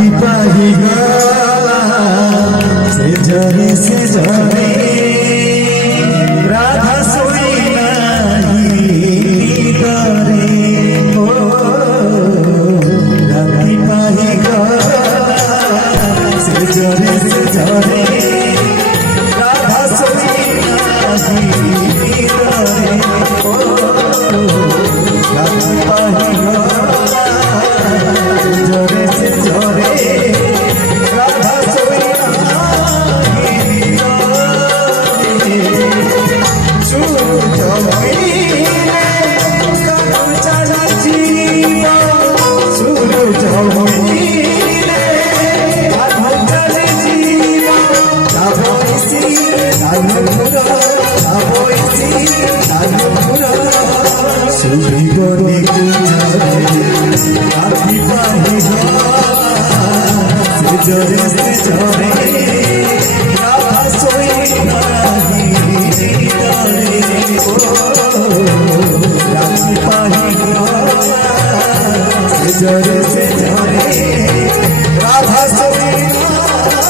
राती पाही गला से जरे राधा सोई नहीं करे ओ राती पाही गला से जरे राधा सोई नहीं करे ओ राती पाही गला जरे से जरे राधा सोई नहीं करे ओ राती पाही गला जरे से जरे राधा सोई नहीं करे।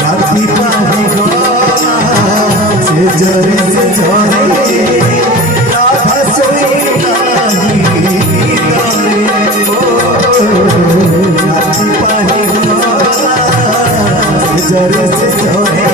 राती पाही गला से जरे राधा सोई नहीं करे ओ राती पाही गला से जरे